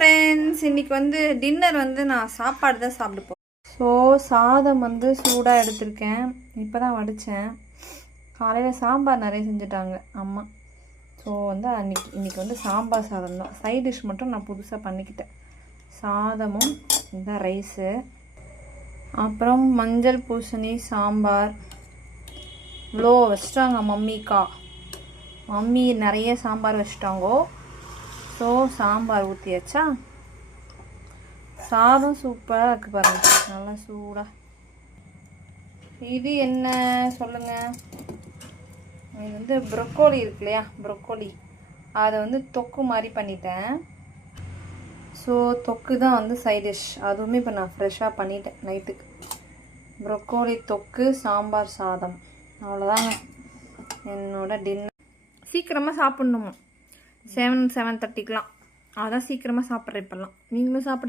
Friends, இன்றைக்கி வந்து dinner வந்து நான் சாப்பாடு தான் சாப்பிட போகிறேன். ஸோ சாதம் வந்து சூடாக எடுத்திருக்கேன். இப்போ தான் வடித்தேன். காலையில் சாம்பார் நிறைய செஞ்சுட்டாங்க அம்மா. ஸோ வந்து இன்றைக்கி வந்து சாம்பார் சாதம் தான். சைட் டிஷ் மட்டும் நான் புதுசாக பண்ணிக்கிட்டேன். சாதமும் இந்த ரைஸு, அப்புறம் மஞ்சள் பூசணி சாம்பார். இவ்வளோ வச்சிட்டாங்க மம்மி நிறைய சாம்பார் வச்சிட்டாங்கோ. ஸோ சாம்பார் ஊற்றியாச்சா. சாதம் சூப்பராக இருக்குது பாருங்க, நல்லா சூடாக. இது என்ன சொல்லுங்கள்? இது வந்து ப்ரொக்கோலி இருக்கு இல்லையா, ப்ரொக்கோலி அதை வந்து தொக்கு மாதிரி பண்ணிட்டேன். ஸோ தொக்கு தான் வந்து சைட் டிஷ். அதுவுமே இப்போ நான் ஃப்ரெஷ்ஷாக பண்ணிட்டேன் நைட்டுக்கு. ப்ரொக்கோலி தொக்கு, சாம்பார், சாதம், அவ்வளோதாங்க என்னோட டின்னர். சீக்கிரமாக சாப்பிட்ணுமா, 7:30க்கெலாம். அதான் சீக்கிரமாக சாப்பிட்றேன் இப்போல்லாம். நீங்களும் சாப்பிடுங்க.